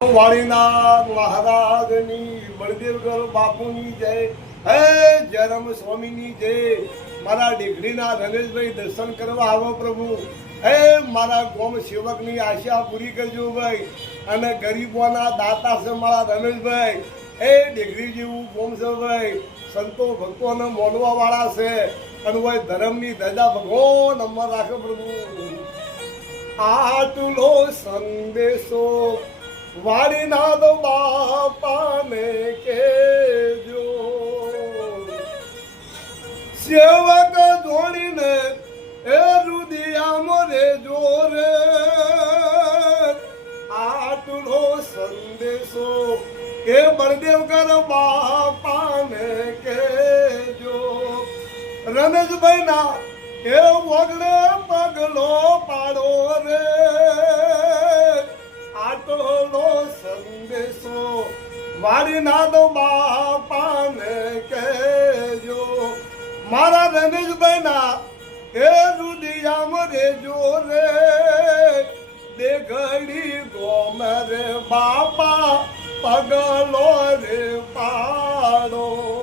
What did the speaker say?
વાળીનાથ મહારાજની, બળદેવગર બાપુની જય, હે જયરામ સ્વામીની જય. મારા ડીઘડીના રમેશભાઈ દર્શન કરવા આવો પ્રભુ. હે મારા ગોમ સેવકની આશા પૂરી કરજો ભાઈ. અને ગરીબોના દાતા છે મારા રમેશભાઈ. હે ડીઘડી જેવું ગોમ છે ભાઈ. સંતો ભક્તોને મોનવા વાળા છે અને ભાઈ ધર્મની ધજા ભગવાન અમર રાખે પ્રભુ. આટલો સંદેશો વાળીનાથ બાપાને કેજો, સેવક જોડીને એ રુદિયામાં રેજો રે. આટલો સંદેશો એ બળદેવગર બાપાને કેજો. રમેશભાઈ ના એ વગડે પગલો પાડો રે. આટલો સંદેશો વાળીનાથ બાપાને કહેજો. મારા રમેશભાઈ ના એ રુદિયામાં રેજો રે. દેગડી ગોમ રે બાપા પગલો રે પાડો.